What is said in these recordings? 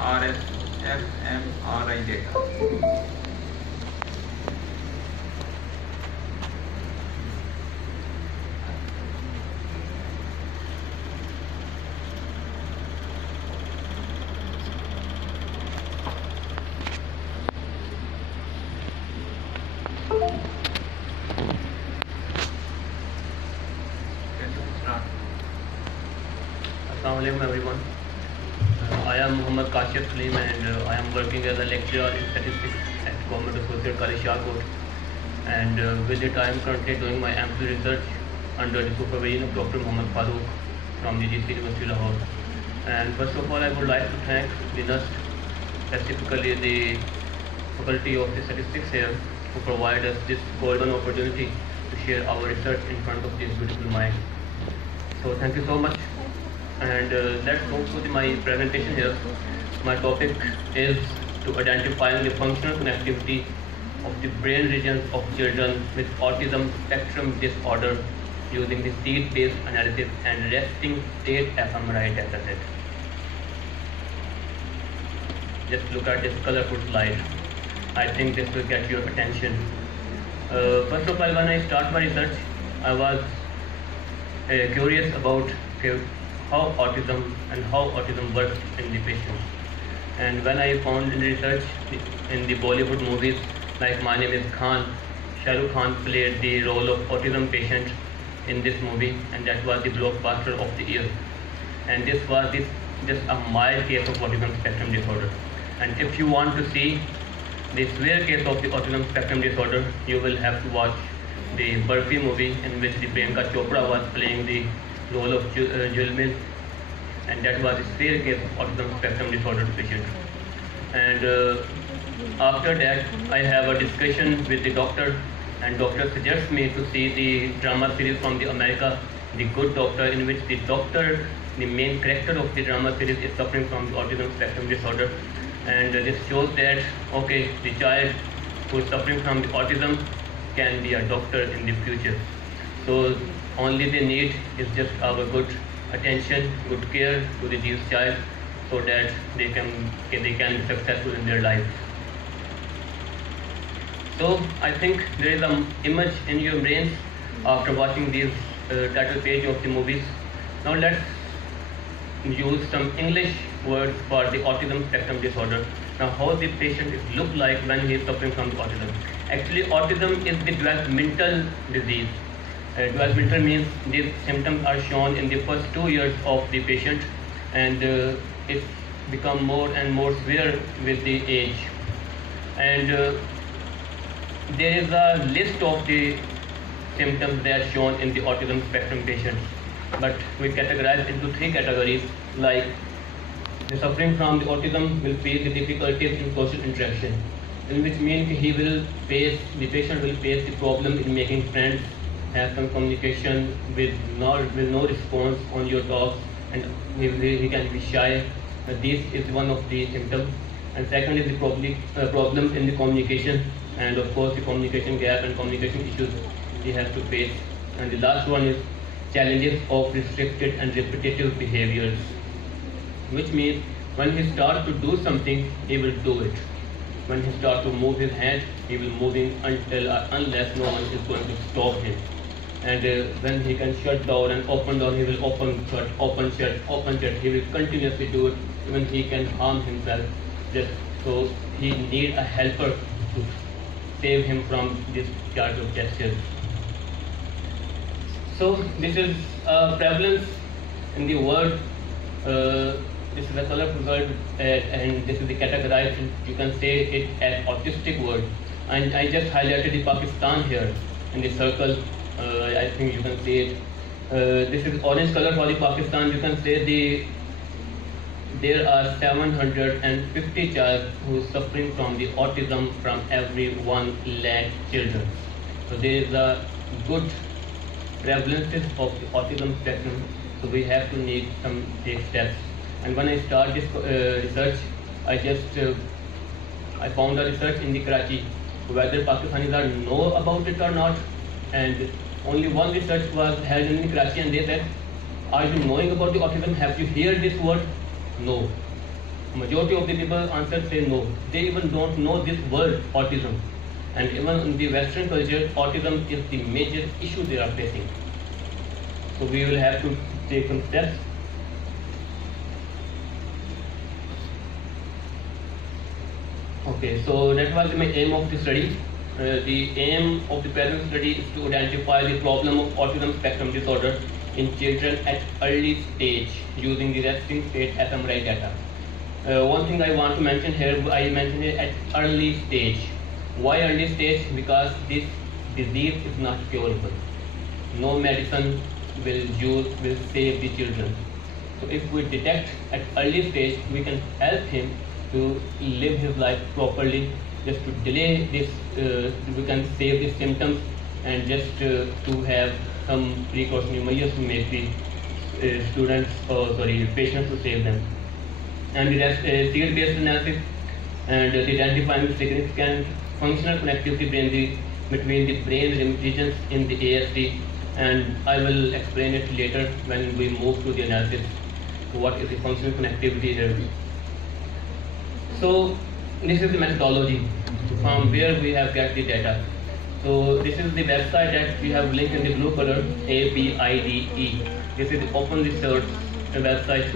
fMRI data. Assalamu alaikum everyone. I am Muhammad Kashif and I am working as a lecturer in statistics at Government Associate College Shahkot. And with it I am currently doing my MPhil research under the supervision of Dr. Muhammad Farooq from the GC University Lahore. And first of all I would like to thank the NUST, specifically the faculty of the statistics here, who provide us this golden opportunity to share our research in front of this beautiful mind. So thank you so much. And let's go to my presentation here. My topic is to identifying the functional connectivity of the brain regions of children with autism spectrum disorder using the seed-based analysis and resting state fMRI dataset. Just look at this colorful slide. I think this will get your attention. First of all, when I start my research, I was curious about how autism works in the patients. And when I found in research in the Bollywood movies like My Name is Khan, Shah Rukh Khan played the role of autism patient in this movie, and that was the blockbuster of the year. And this was just a mild case of autism spectrum disorder. And if you want to see the severe case of the autism spectrum disorder, you will have to watch the Burfi movie, in which the Priyanka Chopra was playing the role of Julmin, and that was a severe case of autism spectrum disorder patient. And after that, I have a discussion with the doctor, and doctor suggests me to see the drama series from the America, The Good Doctor, in which the main character of the drama series is suffering from the autism spectrum disorder. And this shows that, okay, the child who is suffering from the autism can be a doctor in the future. So only they need is just our good attention, good care to the diseased child, so that they can be successful in their life. So I think there is an image in your brains after watching these title page of the movies. Now let's use some English words for the autism spectrum disorder. Now how the patient look like when he is suffering from the autism. Actually, autism is the developmental disease. Developmental means these symptoms are shown in the first 2 years of the patient, and it become more and more severe with the age. And there is a list of the symptoms that are shown in the autism spectrum patients, but we categorize into 3 categories. Like the suffering from the autism will face the difficulties in social interaction, in which means the patient will face the problem in making friends, have some communication with no response on your talks, and he can be shy. This is one of the symptoms. And second is the problem in the communication, and of course the communication gap and communication issues he has to face. And the last one is challenges of restricted and repetitive behaviors, which means when he starts to do something, he will do it. When he starts to move his hand, he will move it unless no one is going to stop him. And when he can shut down and open down, he will open, shut, open, shut, open, shut. He will continuously do it. Even he can harm himself. So he needs a helper to save him from this charge of gestures. So this is prevalence in the world. This is a colorful word, and this is the categorized. You can say it as autistic word. And I just highlighted the Pakistan here in the circle. I think you can see it. This is orange color for the Pakistan. You can say there are 750 children who is suffering from the autism from every 1 lakh children. So there is a good prevalence of the autism spectrum. So we have to take steps. And when I start this research, I found a research in the Karachi whether Pakistanis know about it or not. And only one research was held in Karachi, and they said, "Are you knowing about the autism? Have you heard this word?" No. Majority of the people answered say no. They even don't know this word autism. And even in the Western culture, autism is the major issue they are facing. So we will have to take some steps. Okay, so that was the aim of the study. The aim of the present study is to identify the problem of autism spectrum disorder in children at early stage using the resting state fMRI data. One thing I want to mention here, I mentioned it at early stage. Why early stage? Because this disease is not curable. No medicine will save the children. So if we detect at early stage, we can help him to live his life properly, just to delay this, we can save the symptoms and just to have some precautionary measures to make the patients to save them. And the field-based analysis and identifying the significant functional connectivity between the brain regions in the ASD, and I will explain it later when we move to the analysis. What is the functional connectivity here? So this is the methodology from where we have got the data. So this is the website that we have linked in the blue color, ABIDE. This is the open research website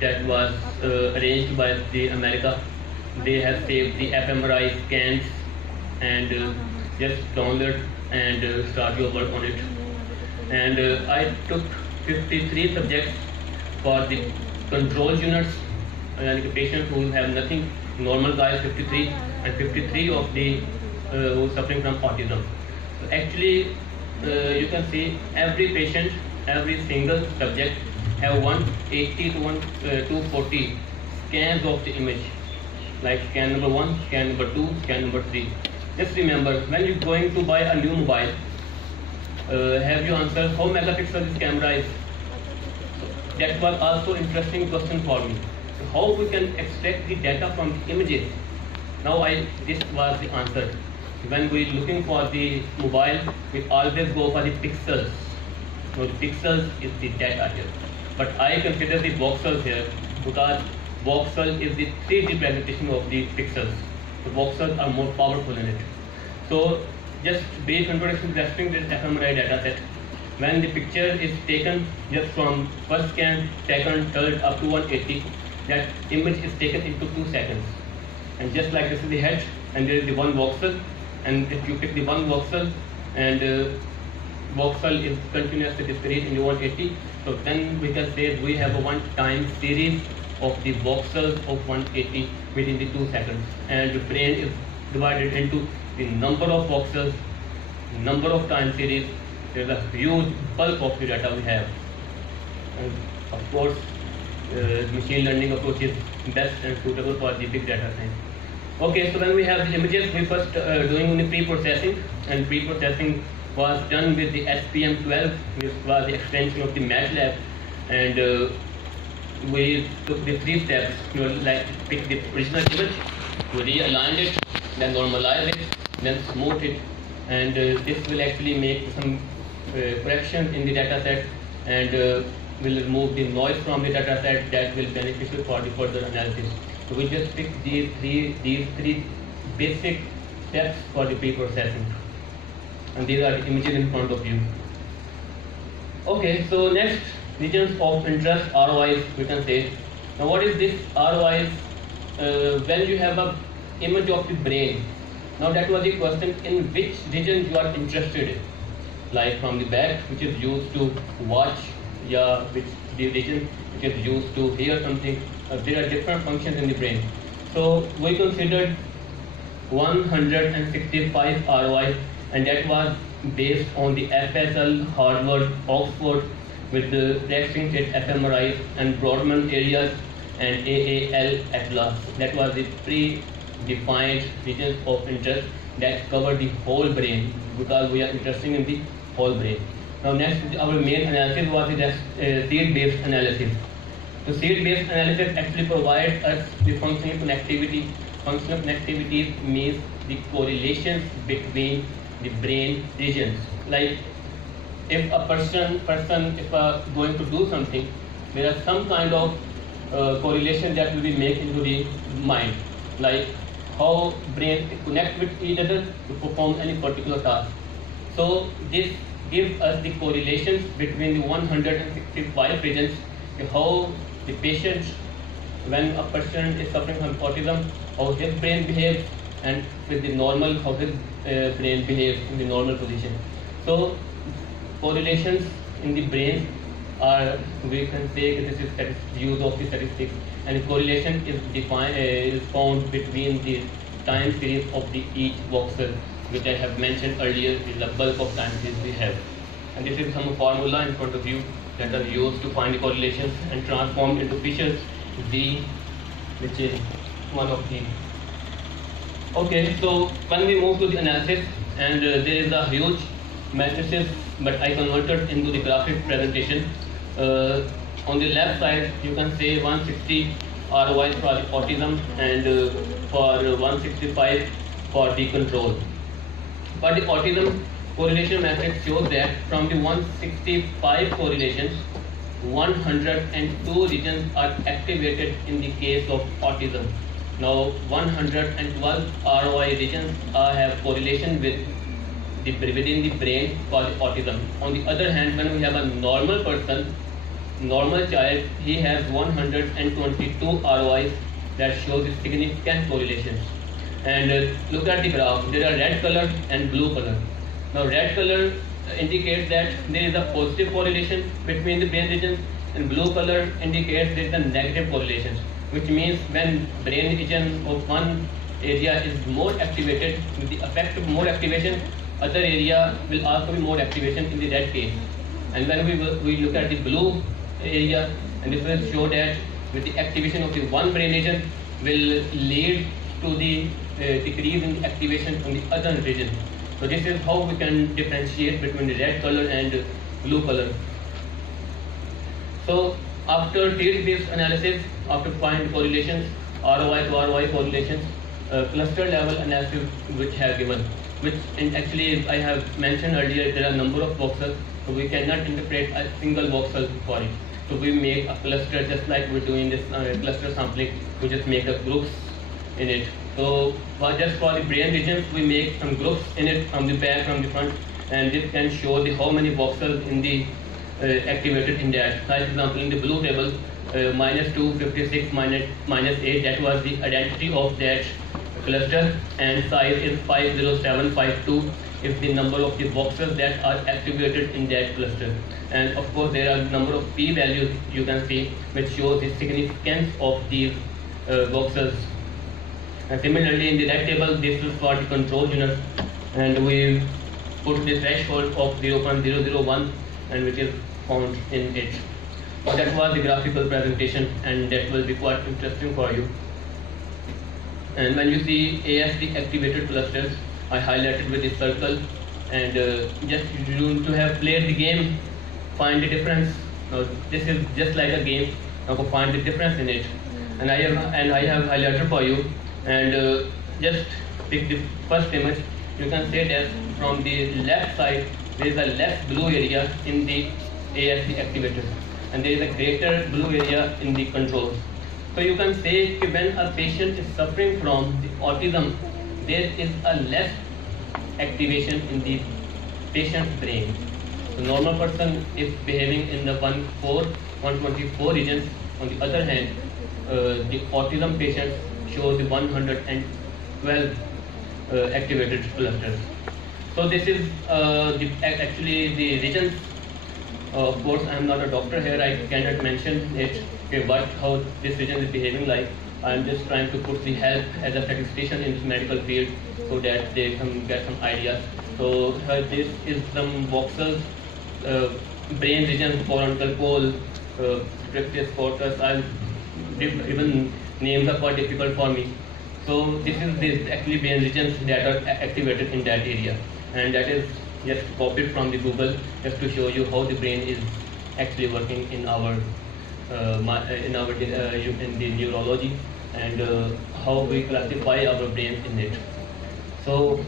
that was arranged by the America. They have saved the fMRI scans and just download and start your work on it. And I took 53 subjects for the control units, and the patients who have nothing, normal guys 53, and 53 of the who suffering from autism. So actually, you can see every patient, every single subject have 180 to 240 scans of the image, like scan number 1, scan number 2, scan number 3. Just remember, when you're going to buy a new mobile, have you answered how megapixel this camera is? That was also interesting question for me. How we can extract the data from the images? Now this was the answer. When we looking for the mobile, we always go for the pixels. So the pixels is the data here. But I consider the voxels here because voxel is the 3D presentation of the pixels. The voxels are more powerful in it. So just brief introduction to resting this fMRI data set. When the picture is taken just from first scan, second, third up to 180, that image is taken into 2 seconds. And just like this is the head, and there is the one voxel, and if you pick the one voxel, and voxel is continuously discrete in the 180, so then we can say we have a one-time series of the voxels of 180 within the 2 seconds. And the brain is divided into the number of voxels, number of time series. There's a huge bulk of the data we have. And of course, machine learning approach is best and suitable for the big data science. Okay, so when we have the images, we first doing the pre-processing, and pre-processing was done with the SPM12, which was the extension of the MATLAB, and we took the 3 steps. Like pick the original image, we realigned it, then normalize it, then smooth it, and this will actually make some correction in the data set, and will remove the noise from the data set that will be beneficial for the further analysis. So we just pick these three basic steps for the pre-processing, and these are the images in front of you. Okay, so next, regions of interest, ROIs, we can say. Now what is this ROIs? When you have an image of the brain, now that was the question, in which region you are interested in, like from the back, which is used to watch, which the region which is used to hear something. There are different functions in the brain. So we considered 165 ROI, and that was based on the FSL, Harvard, Oxford, with the resting state fMRI and Broadman areas and AAL Atlas. That was the pre-defined regions of interest that cover the whole brain, because we are interested in the whole brain. Now next, our main analysis was the seed-based analysis. So seed-based analysis actually provides us the functional connectivity. Functional connectivity means the correlations between the brain regions. Like if a person if going to do something, there are some kind of correlation that will be made into the mind, like how brain connect with each other to perform any particular task. So this gives us the correlations between the 165 regions, how the patient, when a person is suffering from autism, how his brain behaves, and with the normal, how his brain behaves in the normal position. So correlations in the brain are, we can say this is use of the statistics, and correlation is defined is found between the time series of the each voxel, which I have mentioned earlier is the bulk of time series we have. And this is some formula in front of you that are used to find the correlations and transformed into features Z, which is one of the. Okay, so when we move to the analysis, and there is a huge matrices, but I converted into the graphic presentation. On the left side, you can say 160 ROI for the autism and for 165 for the control. For the autism, correlation matrix shows that from the 165 correlations, 102 regions are activated in the case of autism. Now 112 ROI regions have correlation with within the brain for the autism. On the other hand, when we have a normal person, normal child, he has 122 ROIs that shows the significant correlations. And look at the graph, there are red color and blue color. Now red color indicates that there is a positive correlation between the brain regions, and blue color indicates there is a negative correlation, which means when brain region of one area is more activated, with the effect of more activation, other area will also be more activation in the red case. And when we look at the blue area, and this will show that with the activation of the one brain region will lead to the decrease in the activation from the other region. So this is how we can differentiate between the red color and blue color. So after theory-based analysis, after find correlations, ROI to ROI correlations, cluster level analysis which have given, which actually I have mentioned earlier, there are a number of voxels, so we cannot interpret a single voxel for it. So we make a cluster just like we're doing this cluster sampling, we just make a groups in it. So just for the brain regions, we make some groups in it from the back, from the front, and this can show the how many voxels in the activated in that. For example, in the blue table, -2, 56, -8, that was the identity of that cluster, and size is 50752 is the number of the voxels that are activated in that cluster. And of course, there are a number of p values you can see which shows the significance of these voxels. And similarly, in the red table, this is for the control unit, and we put the threshold of 0.001, and which is found in it. So that was the graphical presentation, and that will be quite interesting for you. And when you see ASD activated clusters, I highlighted with the circle, and just you to have played the game, find the difference. Now this is just like a game. Now go find the difference in it, and I have highlighted for you. And just pick the first image. You can say that from the left side there is a less blue area in the ASD activator, and there is a greater blue area in the controls. So you can say that when a patient is suffering from the autism, there is a less activation in the patient's brain. The normal person is behaving in the 124 regions. On the other hand, the autism patients show the 112 activated clusters. So this is actually the regions. Of course, I am not a doctor here. I cannot mention it. Okay, how this region is behaving like. I am just trying to put the help as a statistician in this medical field so that they can get some ideas. So this is some voxels, brain regions, frontal pole, strictus cortex. Even names are quite difficult for me. So this is actually brain regions that are activated in that area, and that is just copied from the Google just to show you how the brain is actually working in our in the neurology, and how we classify our brain in it. So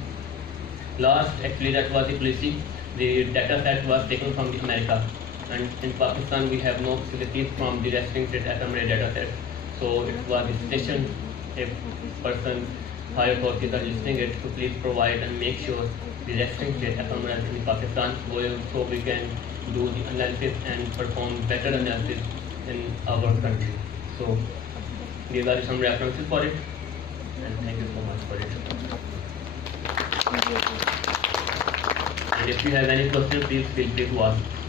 last, actually that was the policy. The data set was taken from the America, and in Pakistan we have no facilities from the restricted fMRI data set. So it was a suggestion, if person high authorities are listening it, to please provide and make sure the restricted fMRI in Pakistan, so we can do the analysis and perform better analysis in our country. So these are some references for it, and thank you so much for it. And if you have any questions, please feel free to ask.